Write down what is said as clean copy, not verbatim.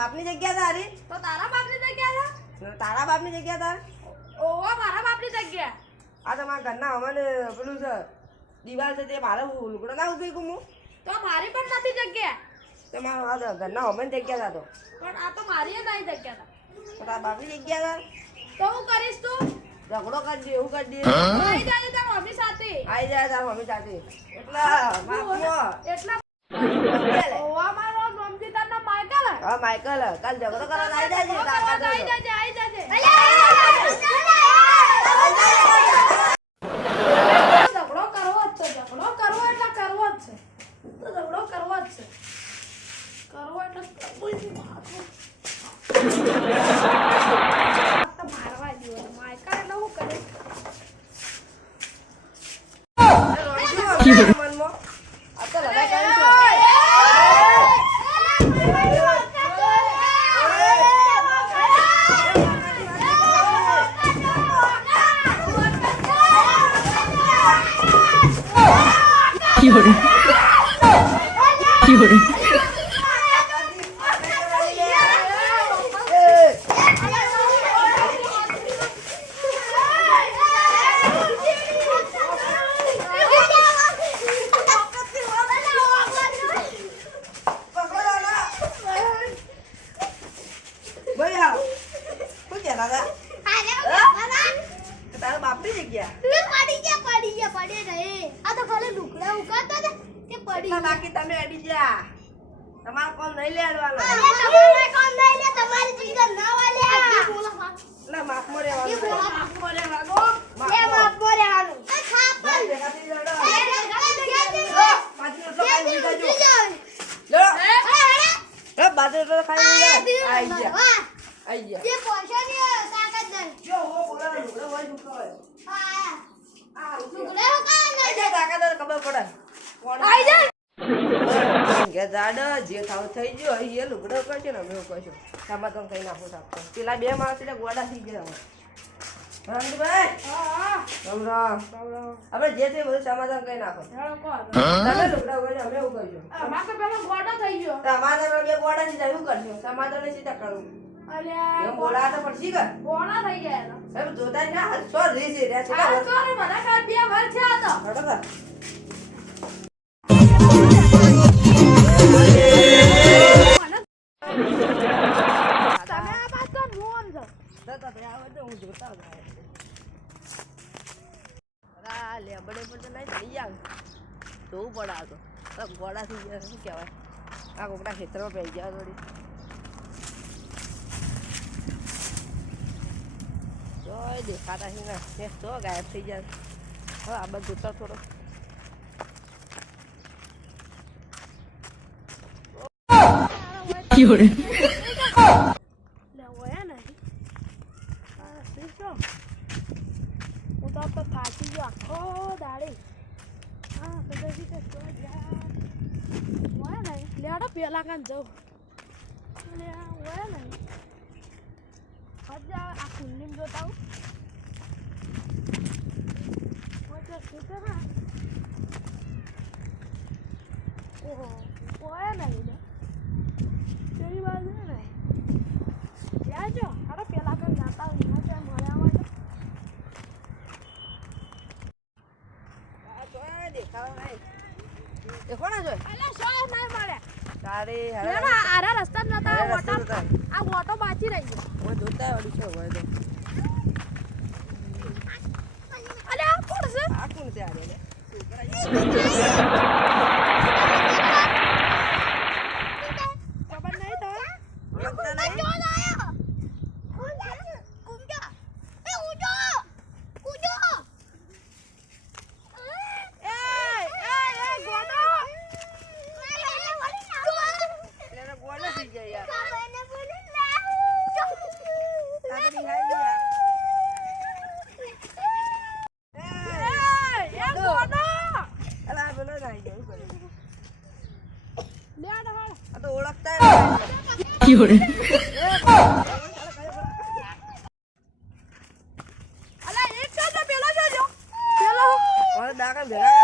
બાપની જગ્યા તારી તો તારા બાપની જગ્યા છે તારા બાપની જગ્યા તારે ઓવા મારા બાપની જગ્યા આ તો મારા ઘરના અમને પેલું છે દિવાલ છે તે મારે લુગડો ના ઉભી કું તો મારી પણ નથી જગ્યા તો મારા આ ઘરના અમને જગ્યા હતા તો પણ આ તો મારી નહીં જગ્યા હતા તો તારા બાપની જગ્યા હતા તો હું કરીશ તું ઝઘડો કરી દે એવું કરી દે આવી જાય તાર મમ્મી સાથે આવી જાય તાર મમ્મી સાથે એટલા એટલા ઓવા મારો મમ્મી તાર નામ માઈકલ હા માઈકલ કાલ ઝઘડો કરવા આવી જાજે કાકા આવી જાજે ઝઘડો કરવો જ છે ઝઘડો કરવો એટલે કરવો જ છે તો ઝઘડો કરવો જ છે કરવો એટલે કરવો જ તો મારવા દીવો માઈકલ એટલે હું કરે મનમાં આ તો લડાઈ કરી છે Fiore. Fiore. બાકી તમે અડી જા તમાર કોણ નહીં લેડવાનો તમારે કોણ નહીં લે તમારી જગ્યા ના વાલ્યા ના માફ મોરેવાનો માફ મોરેવાનો એ માફ મોરેવાનો ખાપલ પાછી તો ખાઈ લીધા જો લો બાજુ તો ખાઈ લીધા આઈ ગયા જે પૈસા ની તાકાત નહીં જો ઓ બોલા લુગડો હોય લુગડો હોય આ લુગડો કા નહીં જે તાકાત ખબર પડે કોણ આઈ જા કે દાડા જે થાવ થઈ ગયો એ લુગડો કરશે ને અમે કહીશું સામા તો કઈ નાખો સાફ પેલા બે માણસ એટલે ગોડા થઈ ગયા રંગભાઈ રામ રામ આપણે જે તે બધું સમાધાન કઈ નાખો તમે લુગડા કરજો અમે એવું કહીશું અમાર તો પેલા ગોડા થઈ ગયો તમારા બે ગોડા થી એવું કરજો સમાધાન ને સીધા કરવું અલ્યા એમ બોલા તો પડશી કર ગોડા થઈ ગયા હવે જોતા ના હાલ સો રહી છે રે છે આ સો રે બધા કાલ બે વર છે આ તો બરાબર લેબડે પર તો નહીં થઈ જાય જોવું પડે આ તો ગોળા થઈ ગયા શું કહેવાય આ કોકડા ખેતરમાં પડી ગયા થોડી જોઈ દેખાતા છે ને તો ગાયબ થઈ જાય હવે આ બધું જોતા થોડો Fiore. તો થાકી ગયો આખો દાડે હા પછી કે તો યાર હોય ને લેડો પેલા કાન જાવ લે હોય ને હજા આ કુંડીમ જોતા હું ઓકે સુતે ના ઓહો હોય ને લે તેરી બાજુ ને યાર જો હાડો પેલા કાન જાતા હું ત્યાં મળ્યા હોય એ કોના જોય અલા સો નહીં મળે તારે હરા આરા રસ્તા જ નતા વોટર આ વોટો બાચી રહી છે ઓ જોતા ઓડી છે હોય તો અલે આ કોણ છે આ કોણ છે આરે લે ખબર નહીં તો લગતા નહીં કોણ આયો કુંજા એ ઉજો કુજો Fiore. કાકા ભેગા